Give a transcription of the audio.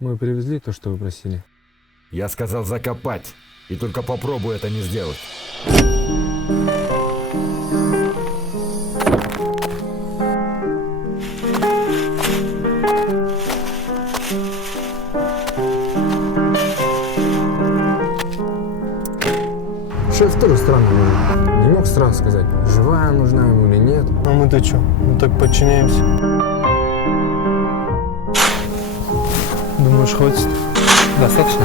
Мы привезли то, что вы просили. Я сказал закопать. И только попробуй это не сделать. Шеф тоже странно был. Не мог сразу сказать, живая нужна ему или нет. А мы-то что? Мы так подчиняемся. Думаешь, хватит? Достаточно?